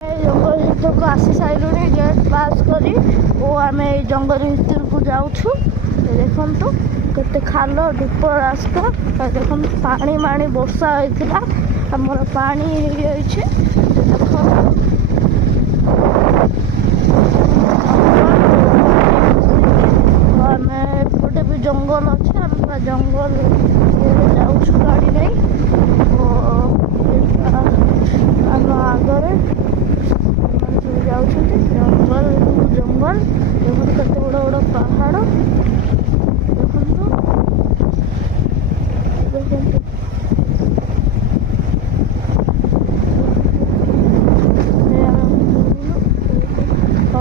जंगल भीतर को आसी सारू गेट पास करी आम जंगल भीतर को जाऊँ। देखु केते खाल ढूप रास्ता देखो पानी माणी वर्षा होता आमर पानी आम एपटे भी जंगल अच्छे आम पूरा जंगल जाऊँ गाड़ी नहीं आम आगे जाऊँ जंगल जंगल देखो केते बड़ बड़ पहाड़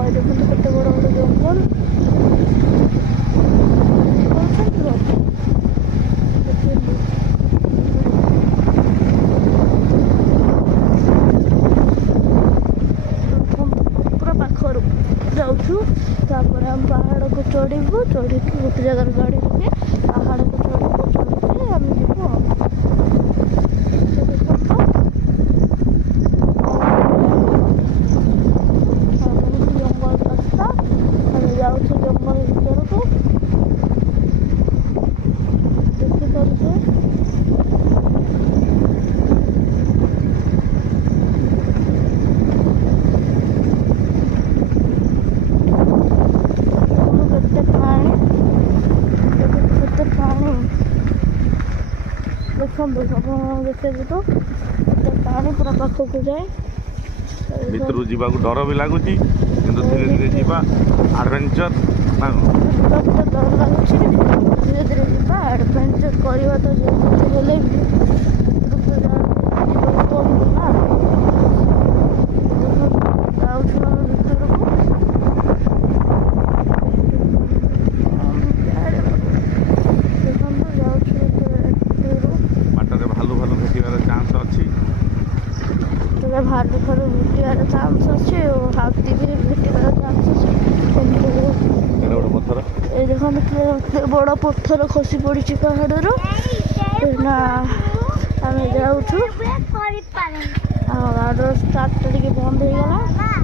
देखो केते बड़ बड़ जंगल जाऊँ हम पहाड़ को चढ़ू चढ़ी गोटे जगार गाड़ी रखे पहाड़ को चढ़ू चढ़ते आम जीव जंगल रास्ता आम जाऊँ जंगल भर को देखिपे देखे तो पानी पूरा पाखक जाए भितर जावा डर भी लगुच धीरे धीरे जीवा एडवेंचर डर लगुच धीरे धीरे जावा एडवेंचर करवा तो हेले भालू फालू भेटार चान्स अच्छे हाथी भी भेटार चान्स अच्छे देखते बड़ पत्थर खसी पड़ी पहाड़ ना आम जाऊँ गाड़ी स्टार्ट टे बंद हो गला